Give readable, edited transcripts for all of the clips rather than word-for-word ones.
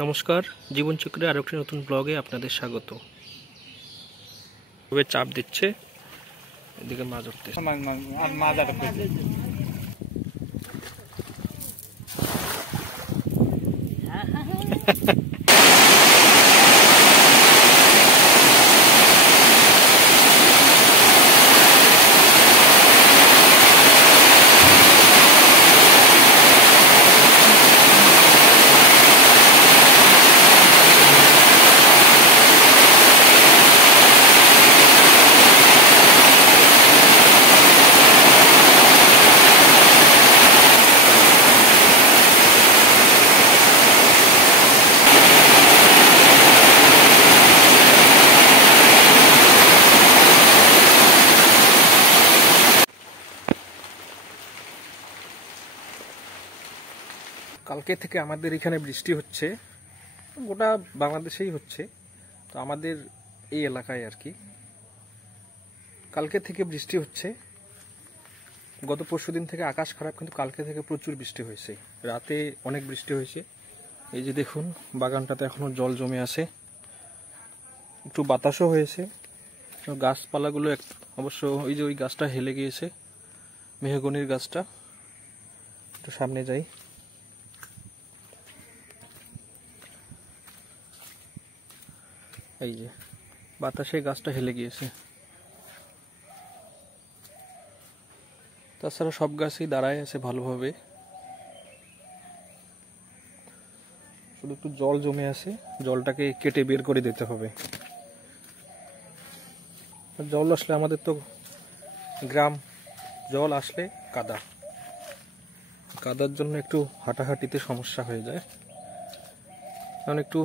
নমস্কার, জীবনচক্রে আরও একটি নতুন ব্লগে আপনাদের স্বাগত। তবে চাপ দিচ্ছে, এদিকে মাছ উঠতে কালকে থেকে আমাদের এখানে বৃষ্টি হচ্ছে, গোটা বাংলাদেশেই হচ্ছে, তো আমাদের এই এলাকায় আর কি কালকে থেকে বৃষ্টি হচ্ছে। গত পরশুদিন থেকে আকাশ খারাপ, কিন্তু কালকে থেকে প্রচুর বৃষ্টি হয়েছে, রাতে অনেক বৃষ্টি হয়েছে। এই যে দেখুন, বাগানটাতে এখনো জল জমে আছে, একটু বাতাসও হয়েছে। গাছপালাগুলো অবশ্য ওই যে ওই গাছটা হেলে গিয়েছে, মেহগনির গাছটা। একটু সামনে যাই, এই যে বাতাসে গাছটা হেলে গিয়েছে। তাছাড়া সব গাছই দাঁড়ায় আছে ভালোভাবে, শুধু একটু জল জমে আছে, জলটাকে কেটে বের করে দিতে হবে। জল আসলে আমাদের তো গ্রাম, জল আসলে কাদা, কাদার জন্য একটু হাঁটাহাঁটিতে সমস্যা হয়ে যায়। এখন একটু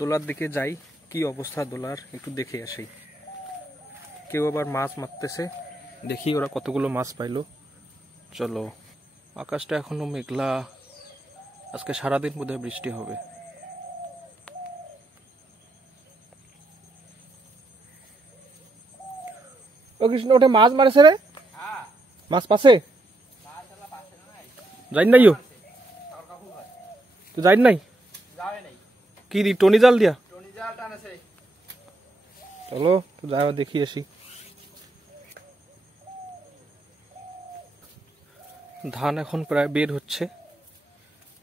দোলার দিকে যাই, কি অবস্থা দোলার একটু দেখে আসি। কেউ আবার মাছ মারতেছে, দেখি ওরা কতগুলো মাছ পাইলো। চলো, আকাশটা এখনো মেঘলা, আজকে সারাদিন বোধহয় বৃষ্টি হবে। ও কৃষ্ণ, ওঠে মাছ মারেছে রে, মাছ পাছে যাই নাই, তো যাই নাই কি দি টনি জাল দিয়া, চলো তো যাই দেখি আসি। ধান এখন প্রায় বের হচ্ছে,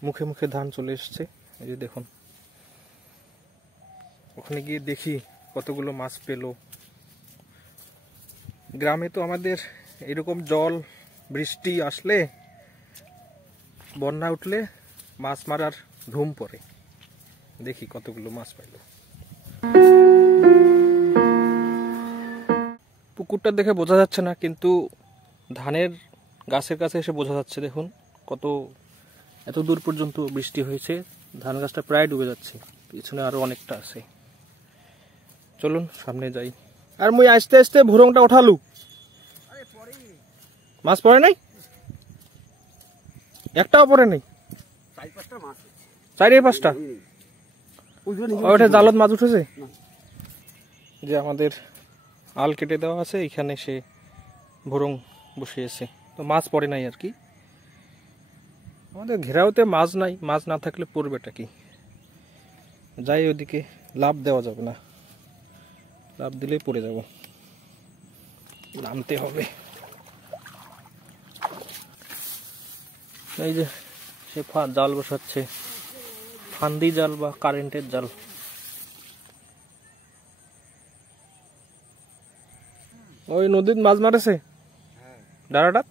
মুখে মুখে ধান চলে এসছে। এই যে দেখুন, ওখানে গিয়ে দেখি কতগুলো মাছ পেলো। গ্রামে তো আমাদের এরকম জল বৃষ্টি আসলে, বন্যা উঠলে মাছ মারার ধুম পড়ে। দেখি কতগুলো মাছ পাইলো। পুকুরটা দেখে বোঝা যাচ্ছে না, কিন্তু ধানের গাছের কাছে এসে বোঝা যাচ্ছে। দেখুন কত, এত দূর পর্যন্ত বৃষ্টি হয়েছে, ধান গাছটা প্রায় ডুবে যাচ্ছে, পিছনে আরো অনেকটা আছে। চলুন সামনে যাই। আর মুই আস্তে আস্তে ভুরংটা ওঠালু, মাছ পড়ে নাই, একটাও পড়ে নেই, 4-5টা ওঠে জালত মাছ উঠেছে। যে আমাদের আল কেটে দেওয়া আছে, এখানে সে ভুরং বসিয়েছে, তো মাছ পড়ে নাই আর কি। আমাদের ঘেরাওতে মাছ নাই, মাছ না থাকলে পড়বেটা কি। যাই ওদিকে, লাভ দেওয়া যাবে না, লাভ দিলেই পড়ে যাব, নামতে হবে। এই যে সে জাল বসাচ্ছে, ফান্দি জাল বা কারেন্টের জাল। ওই নদীর মাছ মারেছে ডারাটা,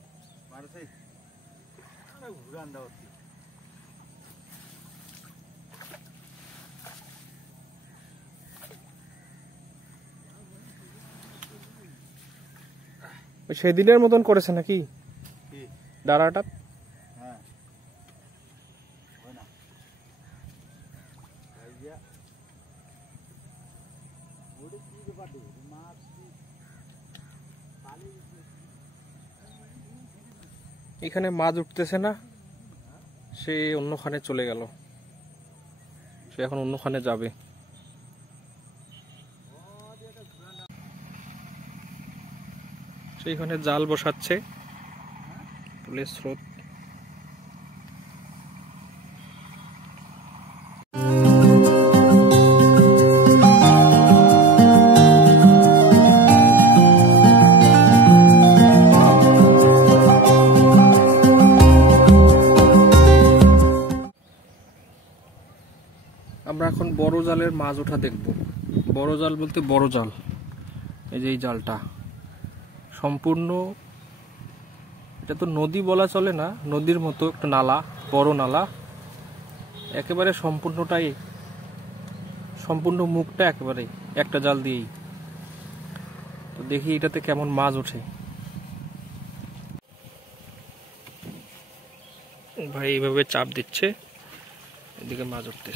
সেদিনের মতন করেছে নাকি ডারাটা? এখানে মাছ উঠতেছে না, সে অন্যখানে চলে গেল, সে এখন অন্যখানে যাবে। সেইখানে জাল বসাচ্ছে, পুলের স্রোত। আমরা এখন বড় জালের মাছ ওঠা দেখব। বড় জাল বলতে বড় জাল, এই যে এই জালটা সম্পূর্ণ, এটা তো নদী বলা চলে না, নদীর মতো একটা নালা, বড় নালা, একেবারে সম্পূর্ণটাই, সম্পূর্ণ মুখটা একেবারে একটা জাল দিয়েই। তো দেখি এটাতে কেমন মাছ ওঠে। ভাই এইভাবে চাপ দিচ্ছে, এদিকে মাছ উঠতে।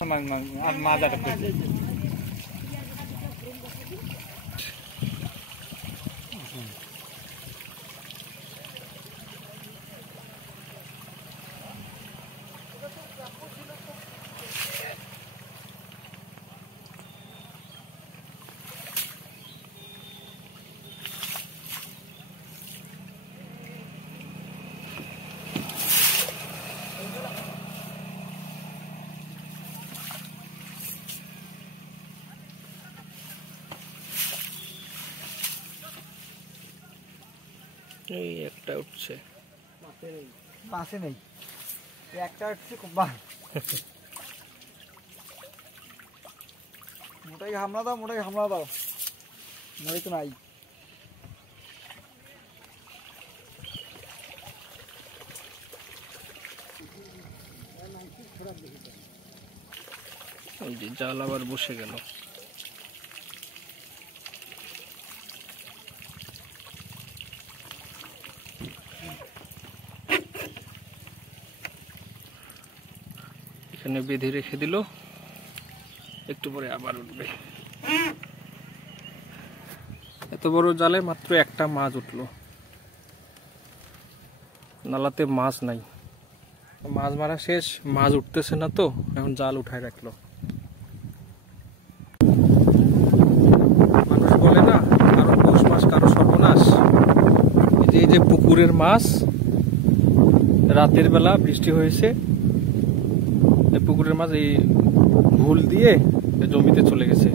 এই একটা উঠছে, মাছে নেই, একটা উঠছে খুব মোটাই হামলা দাও, মোটাই হামলা দাও, মোটাই তো নাই। ওই যে জাল আবার বসে গেল। এখানে বেঁধে রেখে দিল, একটু পরে আবার উঠবে। এত বড় জালে মাত্র একটা মাছ উঠলো, নালাতে মাছ নাই, মাছ মারা শেষ, মাছ উঠতেছে না, তো এখন জাল উঠায় রাখলো। মানুষ বলে না, কারো পৌষ মাস কারো সর্বনাশ। এই যে পুকুরের মাছ, রাতের বেলা বৃষ্টি হয়েছে, পুকুরের মাছ এই ভুল দিয়ে জমিতে চলে গেছে।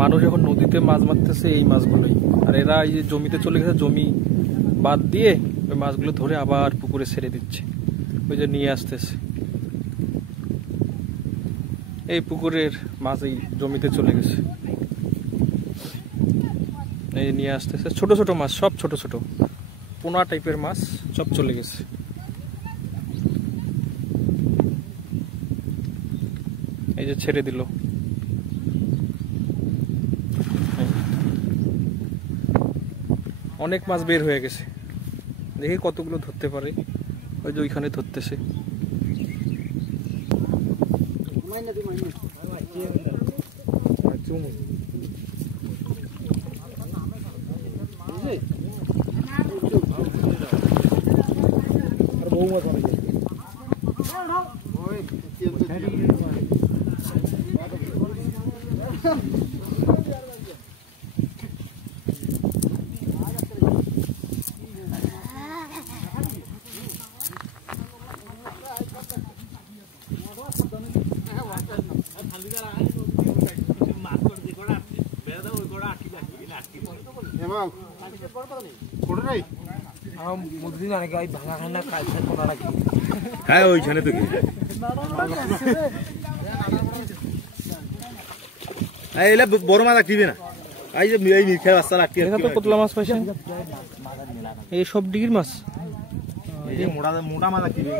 মানুষ এখন নদীতে মাছ মারতেছে এই মাছগুলোই, আর এরা এই যে জমিতে চলে গেছে, জমি বাদ দিয়ে ওই মাছগুলো ধরে আবার পুকুরে ছেড়ে দিচ্ছে, ওই যে নিয়ে আসতেছে। এই পুকুরের মাছ এই জমিতে চলে গেছে, এই নিয়ে আসতেছে ছোট ছোট মাছ, সব ছোট ছোট পোনা টাইপের মাছ সব চলে গেছে। এই যে ছেড়ে দিল, অনেক মাছ বের হয়ে গেছে, দেখি কতগুলো ধরতে পারে। ওই যে ওইখানে ধরতেছে। হ্যাঁ ওইখানে তো বড় মাছ দিবে না, এই যে এই নির্খায় বাচ্চা রাখতে তো কতলা মাছ পাইছেন, এই সব ডিগির মাছ, মোটা মাছ দিবে,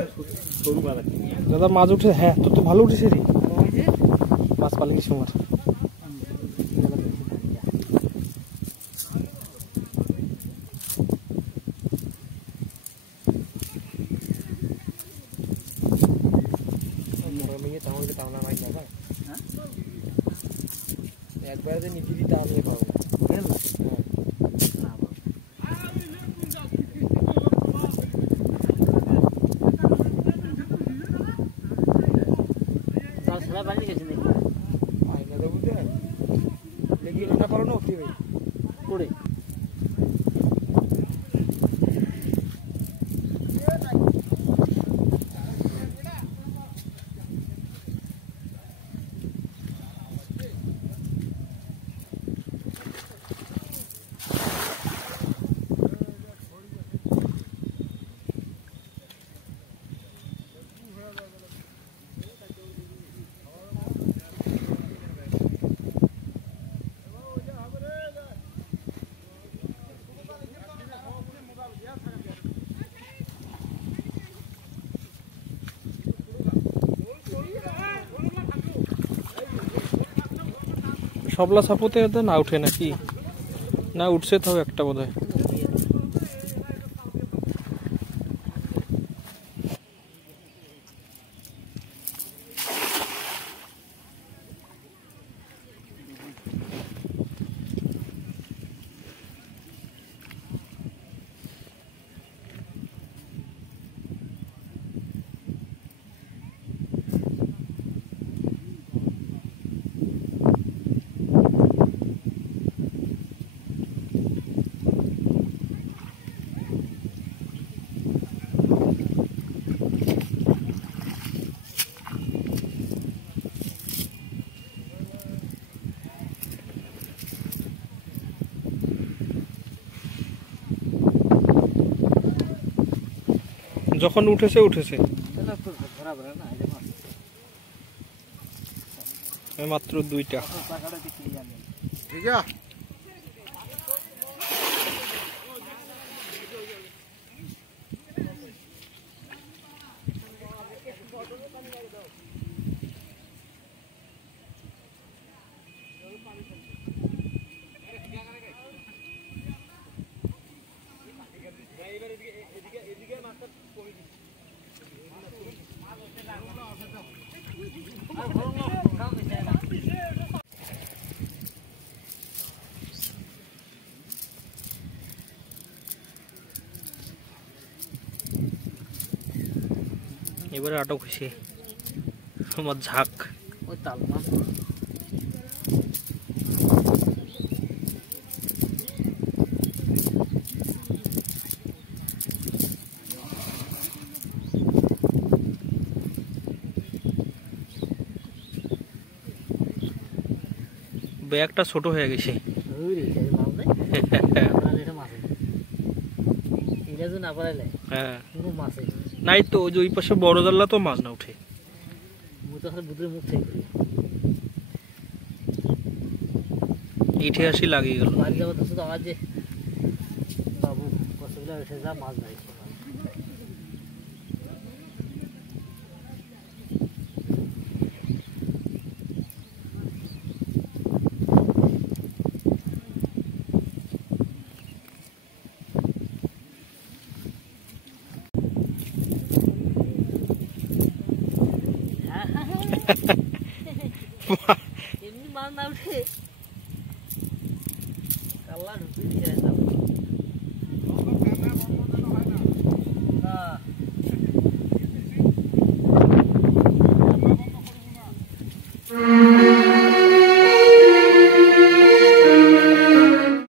সরু মাছ দাদা মাছ উঠে। হ্যাঁ তো ভালো উঠেছে রে মাছ, পালে কিছু মাছ। একবার যে নিচে দিতে আমি পাবো করে সবলা সাপোতে তো না উঠে নাকি? না উঠছে তাও একটা বোধহয়। যখন উঠেছে উঠেছে মাত্র 2টা। ঠিক আছে এবারে আটক হয়েছে আমার ঝাঁক। ওই তাল মাছ ব্যাগটা ছোট হয়ে গেছে। হ্যাঁ নাই তো ওই যে ওই পাশে বড় জাল্লা তো মাছ না উঠে। ইঠে আসি লাগিয়ে গেল। বাবু কতগুলো উঠে যা মাছ ধরে এমনি মাছ না উঠে কাল্লা ঢুকিয়ে দিয়ে যাবে না।